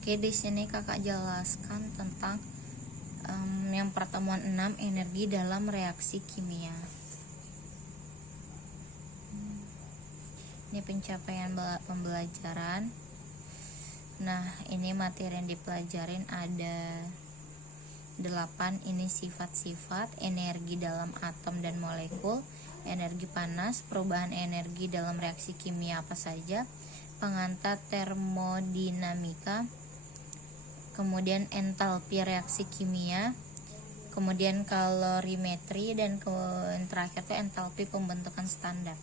Oke, di sini kakak jelaskan tentang yang pertemuan 6 energi dalam reaksi kimia. Ini pencapaian pembelajaran. Nah, ini materi yang dipelajarin ada 8. Ini sifat-sifat energi dalam atom dan molekul, energi panas, perubahan energi dalam reaksi kimia apa saja, pengantar termodinamika, kemudian entalpi reaksi kimia, kemudian kalorimetri, dan terakhir itu entalpi pembentukan standar.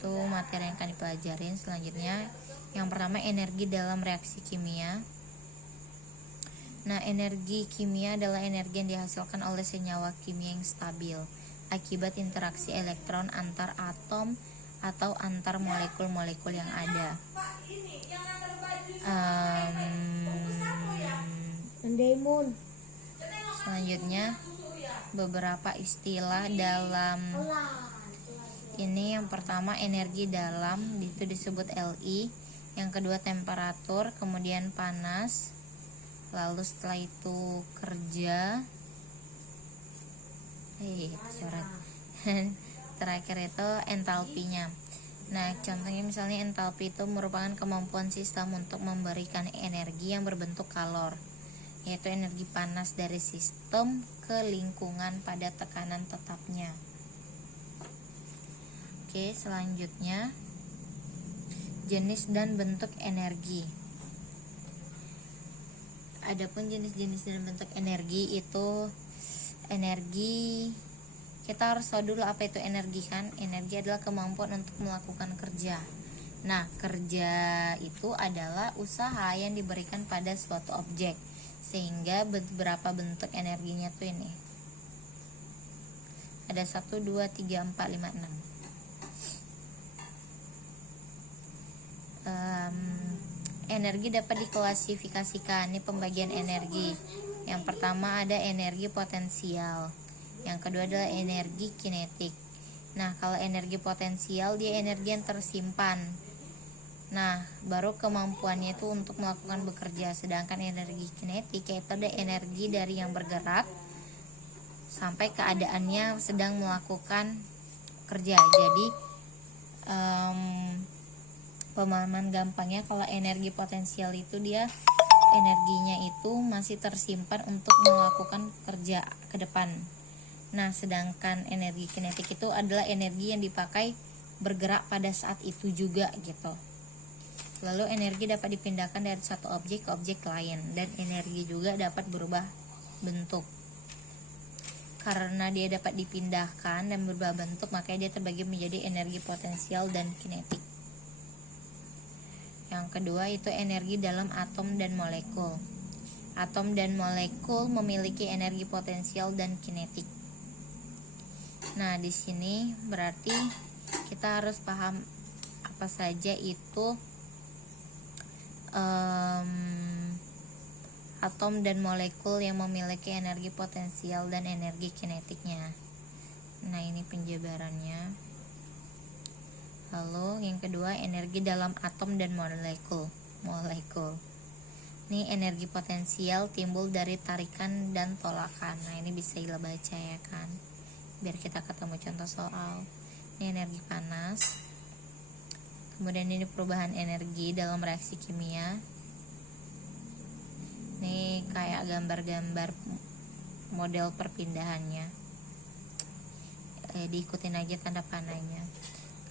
Itu materi yang akan dipelajarin. Selanjutnya yang pertama, energi dalam reaksi kimia. Nah, energi kimia adalah energi yang dihasilkan oleh senyawa kimia yang stabil akibat interaksi elektron antar atom atau antar molekul-molekul yang ada. Selanjutnya beberapa istilah dalam ini. Yang pertama, energi dalam, itu disebut Li. Yang kedua, temperatur, kemudian panas, lalu setelah itu kerja, terakhir itu entalpinya. Nah, contohnya misalnya entalpi itu merupakan kemampuan sistem untuk memberikan energi yang berbentuk kalor, yaitu energi panas dari sistem ke lingkungan pada tekanan tetapnya. Oke, selanjutnya jenis dan bentuk energi. Adapun jenis-jenis dan bentuk energi itu, energi, kita harus tahu dulu apa itu energi kan. Energi adalah kemampuan untuk melakukan kerja. Nah, kerja itu adalah usaha yang diberikan pada suatu objek, sehingga beberapa bentuk energinya tuh ini ada 1, 2, 3, 4, 5, 6. Energi dapat diklasifikasikan. Ini pembagian energi. Yang pertama ada energi potensial, yang kedua adalah energi kinetik. Nah, kalau energi potensial dia energi yang tersimpan. Nah, baru kemampuannya itu untuk melakukan bekerja. Sedangkan energi kinetik yaitu ada energi dari yang bergerak sampai keadaannya sedang melakukan kerja. Jadi pemahaman gampangnya, kalau energi potensial itu dia energinya itu masih tersimpan untuk melakukan kerja ke depan. Nah, sedangkan energi kinetik itu adalah energi yang dipakai bergerak pada saat itu juga gitu. Lalu energi dapat dipindahkan dari satu objek ke objek lain, dan energi juga dapat berubah bentuk. Karena dia dapat dipindahkan dan berubah bentuk, makanya dia terbagi menjadi energi potensial dan kinetik. Yang kedua itu energi dalam atom dan molekul. Atom dan molekul memiliki energi potensial dan kinetik. Nah, di sini berarti kita harus paham apa saja itu atom dan molekul yang memiliki energi potensial dan energi kinetiknya. Nah, ini penjabarannya. Lalu yang kedua, energi dalam atom dan molekul. Ini energi potensial timbul dari tarikan dan tolakan. Nah, ini bisa kita baca ya kan, biar kita ketemu contoh soal. Ini energi panas. Kemudian ini perubahan energi dalam reaksi kimia. Ini kayak gambar-gambar model perpindahannya. Diikutin aja tanda panahnya.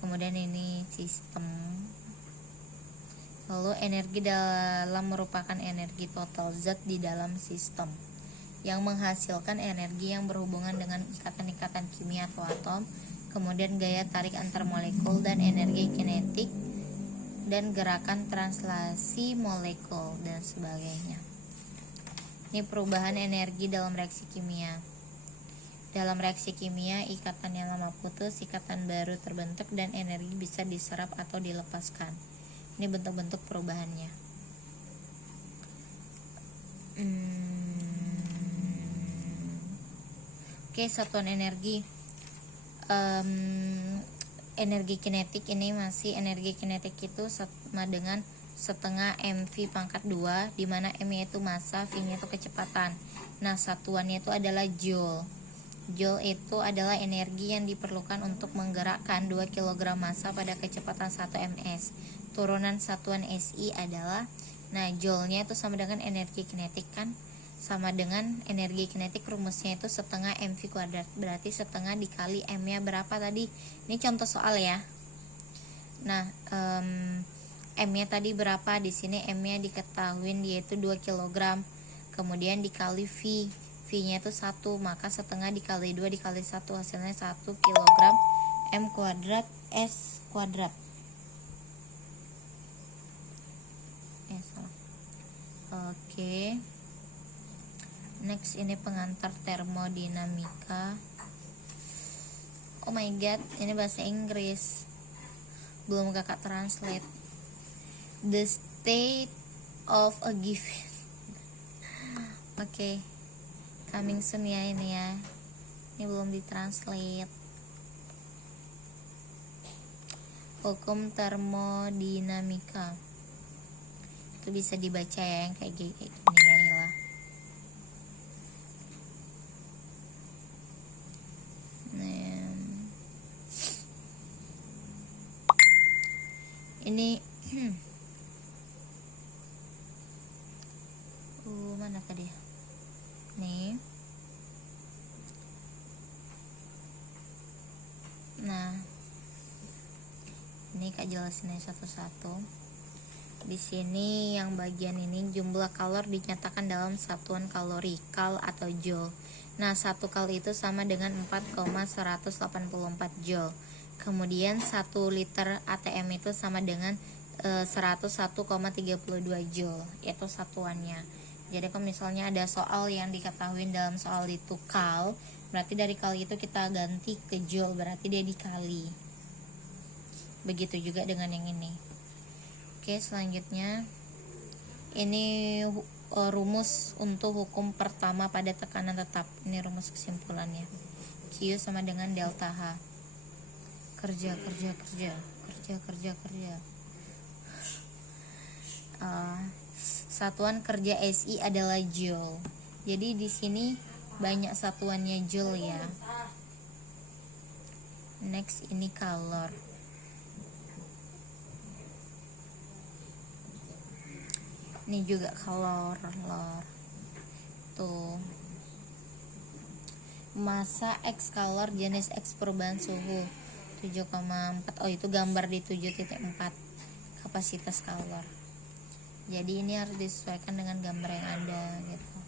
Kemudian ini sistem. Lalu energi dalam merupakan energi total zat di dalam sistem yang menghasilkan energi yang berhubungan dengan ikatan-ikatan kimia atau atom. Kemudian gaya tarik antar molekul dan energi kinetik dan gerakan translasi molekul dan sebagainya. Ini perubahan energi dalam reaksi kimia. Dalam reaksi kimia, ikatan yang lama putus, ikatan baru terbentuk, dan energi bisa diserap atau dilepaskan. Ini bentuk-bentuk perubahannya. Oke, satuan energi. Energi kinetik ini masih energi kinetik itu sama dengan setengah mv pangkat 2, di mana m-nya itu massa, v-nya itu kecepatan. Nah, satuannya itu adalah joule. Joule itu adalah energi yang diperlukan untuk menggerakkan 2 kg massa pada kecepatan 1 ms. Turunan satuan SI adalah, nah, joule-nya itu sama dengan energi kinetik kan? Sama dengan energi kinetik, rumusnya itu setengah mv kuadrat. Berarti setengah dikali m-nya berapa tadi? Ini contoh soal ya. Nah, m-nya tadi berapa? Di sini m-nya diketahui yaitu 2 kg. Kemudian dikali v-nya itu 1, maka setengah dikali 2 dikali 1 hasilnya 1 kg m kuadrat s kuadrat. Salah. Oke. Next, ini pengantar termodinamika. Oh my god, ini bahasa Inggris. Belum kakak translate. The state of a given. Oke. Coming soon ya ini ya. Ini belum ditranslate. Hukum termodinamika. Itu bisa dibaca ya yang kayak gini ya lah. Ini mana tadi? Nih. Nah, ini Kak jelasin satu-satu. Di sini yang bagian ini jumlah kalor dinyatakan dalam satuan kalori, kal atau joule. Nah, 1 kal itu sama dengan 4,184 joule. Kemudian 1 liter ATM itu sama dengan 101,32 joule, yaitu satuannya. Jadi kalau misalnya ada soal yang diketahui dalam soal itu kal, berarti dari kal itu kita ganti ke joule, berarti dia dikali. Begitu juga dengan yang ini. Oke, selanjutnya ini rumus untuk hukum pertama pada tekanan tetap. Ini rumus kesimpulannya. Q sama dengan delta H. Kerja. Satuan kerja SI adalah joule. Jadi di sini banyak satuannya joule ya. Next, ini kalor. Ini juga kalor. Tuh. Massa X kalor jenis X perubahan suhu 7,4. Oh, itu gambar di 7.4 kapasitas kalor. Jadi ini harus disesuaikan dengan gambar yang ada gitu.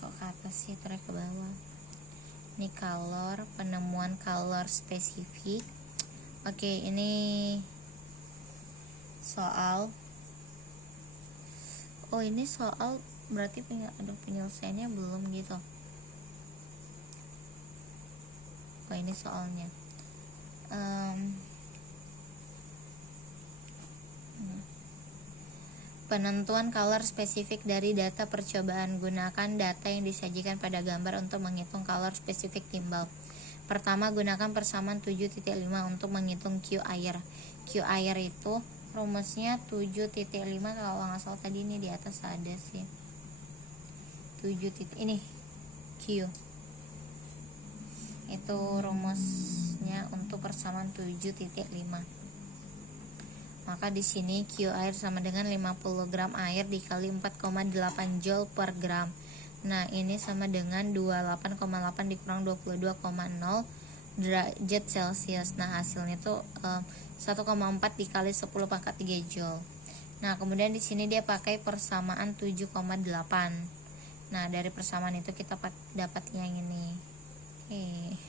Kok ke atas sih, trek ke bawah. Ini kalor, penemuan kalor spesifik. Oke, ini soal. Oh, ini soal berarti penyelesaiannya belum gitu. Oh, ini soalnya. Penentuan kalor spesifik dari data percobaan. Gunakan data yang disajikan pada gambar untuk menghitung kalor spesifik timbal. Pertama, gunakan persamaan 7.5 untuk menghitung Q air. Q air itu rumusnya 7.5, kalau nggak salah tadi ini di atas ada sih. 7 ini Q. Itu rumusnya untuk persamaan 7.5. Maka di sini Q air sama dengan 50 gram air dikali 4,8 joule per gram. Nah, ini sama dengan 28,8 dikurang 22,0 derajat Celcius. Nah, hasilnya tuh 1,4 dikali 10 pangkat 3 joule. Nah, kemudian di sini dia pakai persamaan 7,8. Nah, dari persamaan itu kita dapat yang ini. Oke.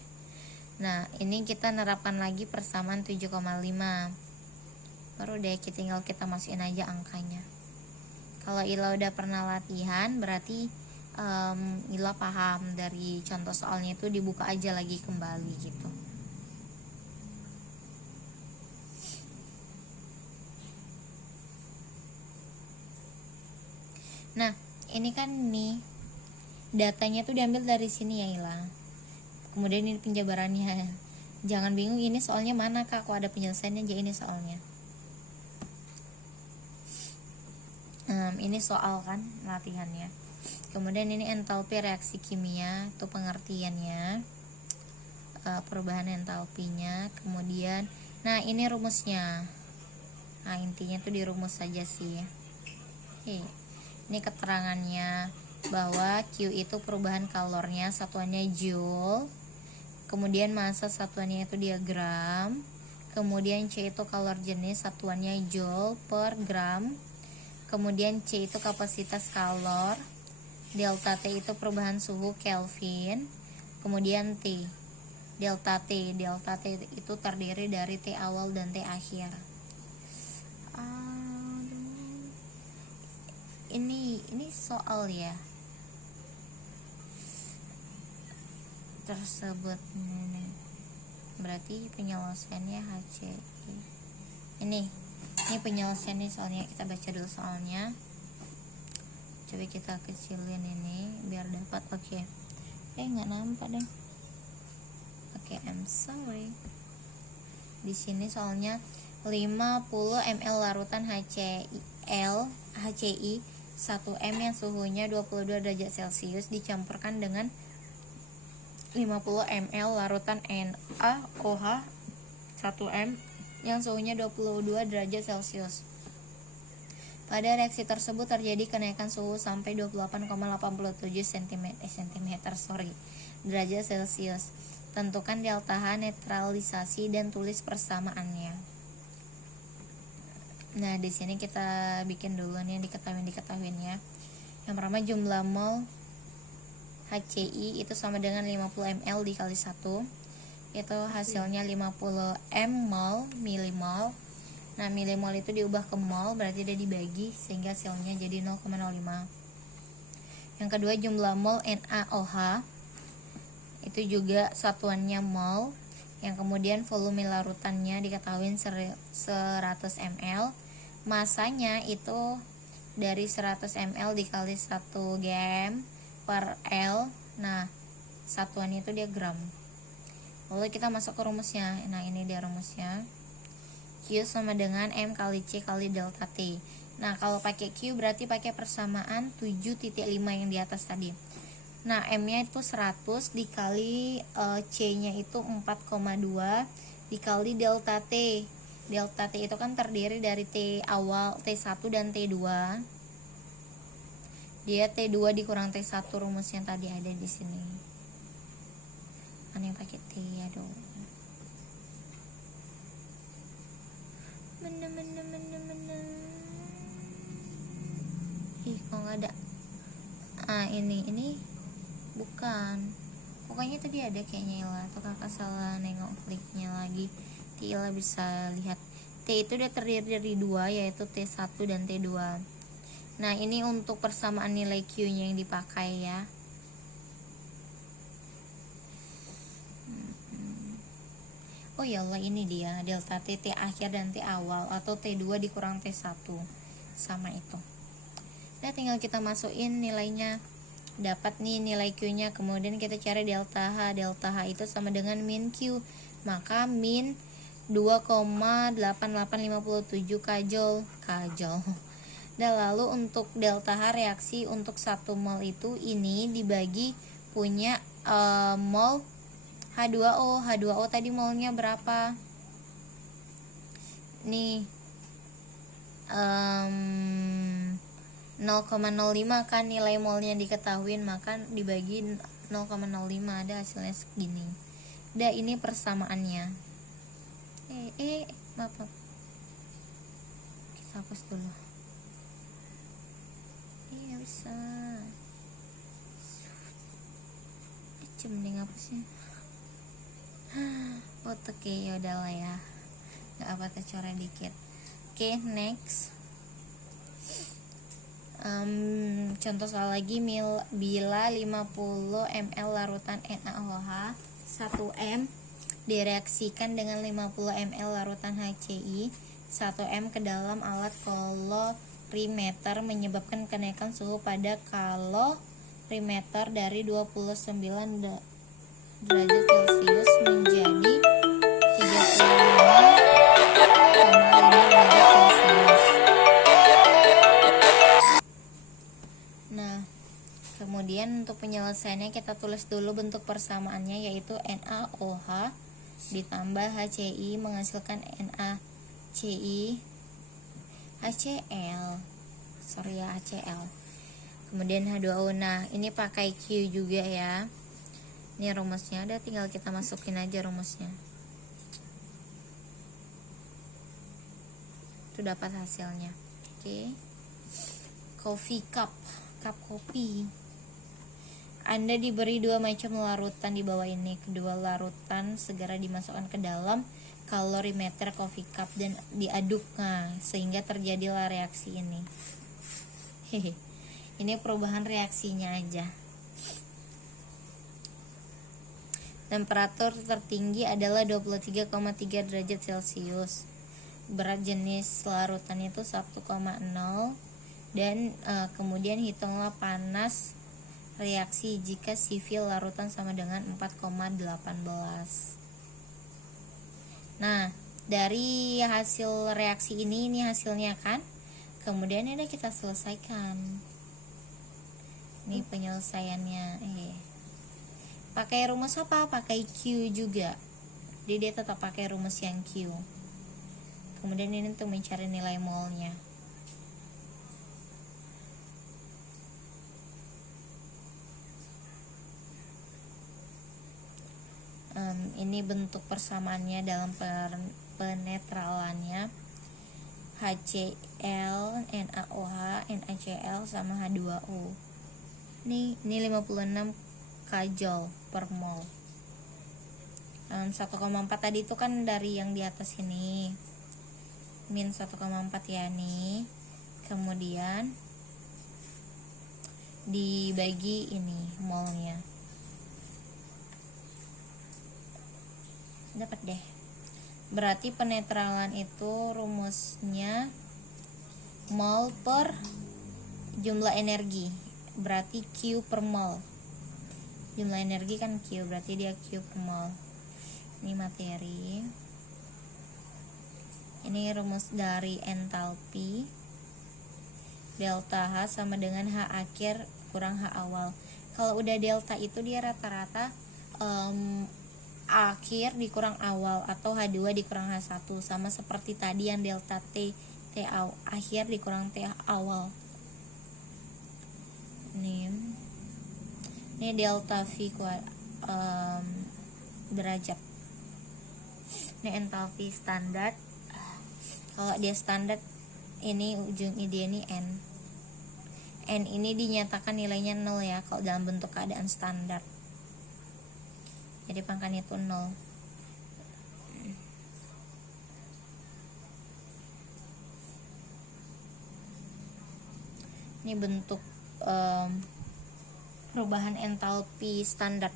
Nah, ini kita nerapkan lagi persamaan 7,5. Baru deh tinggal kita masukin aja angkanya. Kalau Ila udah pernah latihan, berarti Ila paham dari contoh soalnya itu, dibuka aja lagi kembali gitu. Nah, ini kan nih datanya tuh diambil dari sini ya Ila. Kemudian ini penjabarannya. Jangan bingung ini soalnya mana Kak, kok ada penyelesaiannya aja ini soalnya. Ini soal kan latihannya. Kemudian ini entalpi reaksi kimia, itu pengertiannya, perubahan entalpinya. Kemudian nah ini rumusnya. Nah intinya tuh di rumus saja sih. Oke. Ini keterangannya bahwa Q itu perubahan kalornya, satuannya joule. Kemudian massa satuannya itu dia gram. Kemudian C itu kalor jenis, satuannya joule per gram. Kemudian C itu kapasitas kalor. Delta T itu perubahan suhu Kelvin. Kemudian T, delta T itu terdiri dari T awal dan T akhir. Ini soal ya tersebut. Berarti penyelesaiannya HCI. Ini penyelesaiannya soalnya, kita baca dulu soalnya. Coba kita kecilin ini biar dapat. Oke. Nggak nampak deh. Oke, I'm sorry. Di sini soalnya 50 ml larutan HCI 1 m yang suhunya 22 derajat Celcius dicampurkan dengan 50 ml larutan NaOH 1 m yang suhunya 22 derajat Celcius. Pada reaksi tersebut terjadi kenaikan suhu sampai 28,87 derajat Celcius. Tentukan delta H netralisasi dan tulis persamaannya. Nah, di sini kita bikin dulu nih diketahuinnya. Yang pertama jumlah mol HCI itu sama dengan 50 ml dikali 1. Itu hasilnya 50 milimol. Nah, milimol itu diubah ke mol, berarti dia dibagi sehingga hasilnya jadi 0,05. Yang kedua jumlah mol NaOH itu juga satuannya mol. Yang kemudian volume larutannya diketahui 100 ml. Masanya itu dari 100 ml dikali 1 gram per L. Nah, satuannya itu dia gram. Lalu kita masuk ke rumusnya. Nah, ini dia rumusnya. Q sama dengan M kali C kali delta T. Nah, kalau pakai Q berarti pakai persamaan 7.5 yang di atas tadi. Nah, M-nya itu 100 dikali C-nya itu 4,2 dikali delta T. Delta T itu kan terdiri dari T awal, T1 dan T2. Dia T2 dikurang T1, rumusnya tadi ada di sini. Mana yang pakai T ya dong. Kok nggak ada. Ini bukan. Pokoknya tadi ada kayaknya Ila, atau kakak salah nengok kliknya lagi. Ila bisa lihat T itu udah terdiri dari 2, yaitu T1 dan T2. Nah, ini untuk persamaan nilai Q nya yang dipakai ya. Oh ya Allah, ini dia delta T, T akhir dan T awal, atau T2 dikurang T1, sama itu. Nah, tinggal kita masukin nilainya. Dapat nih nilai Q nya, kemudian kita cari delta H. Delta H itu sama dengan min Q, maka min 2,8857 kajol. Dan lalu untuk delta H reaksi untuk 1 mol itu ini dibagi punya mol H2O. H2O tadi molnya berapa? Nih 0,05 kan nilai molnya diketahuin, maka dibagi 0,05, ada hasilnya segini. Udah, ini persamaannya. Maaf. Kita hapus dulu. Nggak bisa. Mending hapusnya. Oke, ya udahlah ya. Nggak apa, tercoret dikit. Oke, next. Contoh soal lagi, bila 50 ml larutan NaOH 1 m direaksikan dengan 50 ml larutan HCI 1 m ke dalam alat kalorimeter menyebabkan kenaikan suhu pada kalorimeter dari 29 derajat Celcius menjadi Nah, kemudian untuk penyelesaiannya kita tulis dulu bentuk persamaannya, yaitu NaOH ditambah HCl menghasilkan NaCl HCl. Kemudian H2O. Nah, ini pakai Q juga ya. Ini rumusnya, udah tinggal kita masukin aja rumusnya. Itu dapat hasilnya. Oke. Coffee cup kopi. Anda diberi 2 macam larutan di bawah ini. Kedua larutan segera dimasukkan ke dalam kalorimeter coffee cup dan diaduk, sehingga terjadilah reaksi ini. Ini perubahan reaksinya aja. Temperatur tertinggi adalah 23,3 derajat Celcius. Berat jenis larutan itu 1,0, dan kemudian hitunglah panas reaksi jika Cv larutan sama dengan 4,18. Nah, dari hasil reaksi ini hasilnya kan. Kemudian ini kita selesaikan. Ini penyelesaiannya. Pakai rumus apa? Pakai Q juga. Jadi dia tetap pakai rumus yang Q. Kemudian ini untuk mencari nilai molnya. Ini bentuk persamaannya dalam penetralannya. HCl, NaOH, NaCl sama H2O. Ini 56 kJ per mol. 1,4 tadi itu kan dari yang di atas ini. Min 1,4 ya nih. Kemudian dibagi ini molnya. Dapat deh. Berarti penetralan itu rumusnya mol per jumlah energi. Berarti Q per mol. Jumlah energi kan Q, berarti dia Q per mol. Ini materi. Ini rumus dari entalpi. Delta H sama dengan H akhir kurang H awal. Kalau udah delta itu dia rata-rata akhir dikurang awal atau H2 dikurang H1, sama seperti tadi yang delta T akhir dikurang T awal. Ini delta V derajat. Ini entalpi standar. Kalau dia standar ini ujung ide ini N. N ini dinyatakan nilainya 0 ya kalau dalam bentuk keadaan standar. Jadi pangkatnya itu 0. Ini bentuk perubahan entalpi standar.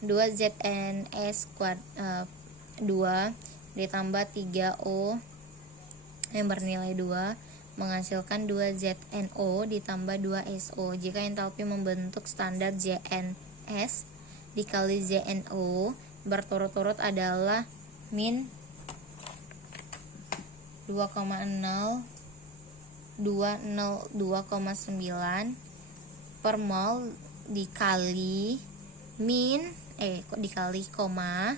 2ZnS 2 ditambah 3O yang bernilai 2 menghasilkan 2ZnO ditambah 2SO. Jika entalpi membentuk standar ZnS dikali ZnO berturut-turut adalah min 2,0 202,9 per mol dikali min kok dikali koma,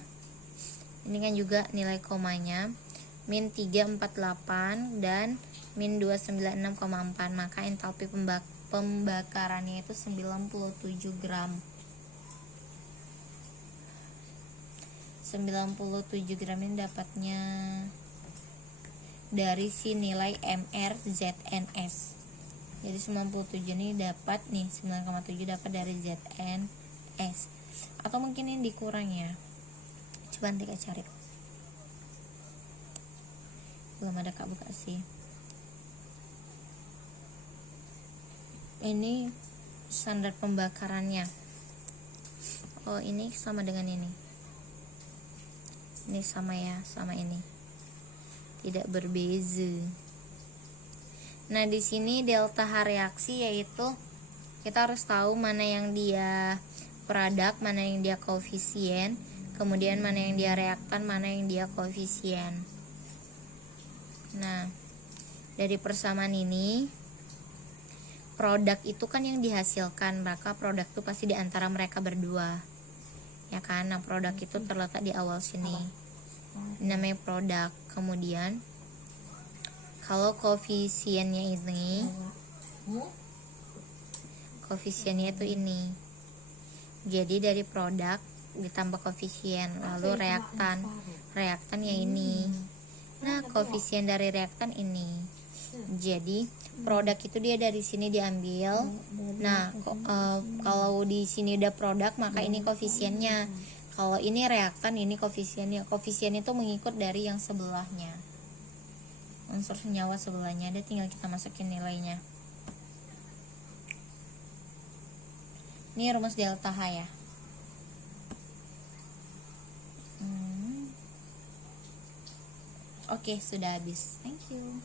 ini kan juga nilai komanya, min 348 dan min 296,4, maka entalpi pembakarannya itu 97 gram. 97 gram ini dapatnya dari si nilai MrZNS. Jadi 97 ini dapat nih 9,7 dapat dari ZNS. Atau mungkin ini dikurang ya. Coba nanti kita cari. Belum ada Kak buka sih. Ini standar pembakarannya. Oh, ini sama dengan ini. Ini sama ya, sama ini. Tidak berbeza. Nah, di sini delta H reaksi yaitu kita harus tahu mana yang dia produk, mana yang dia koefisien. kemudian mana yang dia reaktan, mana yang dia koefisien. Nah, dari persamaan ini produk itu kan yang dihasilkan, maka produk itu pasti di antara mereka berdua, ya kan. Nah, produk itu terletak di awal sini, ini namanya produk. Kemudian kalau koefisiennya itu ini, jadi dari produk ditambah koefisien, lalu reaktan yang ini. Nah, koefisien dari reaktan ini, jadi produk itu dia dari sini diambil. Nah, kalau di sini udah produk, maka ini koefisiennya. Kalau ini reaktan, ini koefisiennya. Koefisien itu mengikut dari yang sebelahnya, unsur senyawa sebelahnya. Ada tinggal kita masukin nilainya. Ini rumus delta H ya. Oke, sudah habis. Thank you.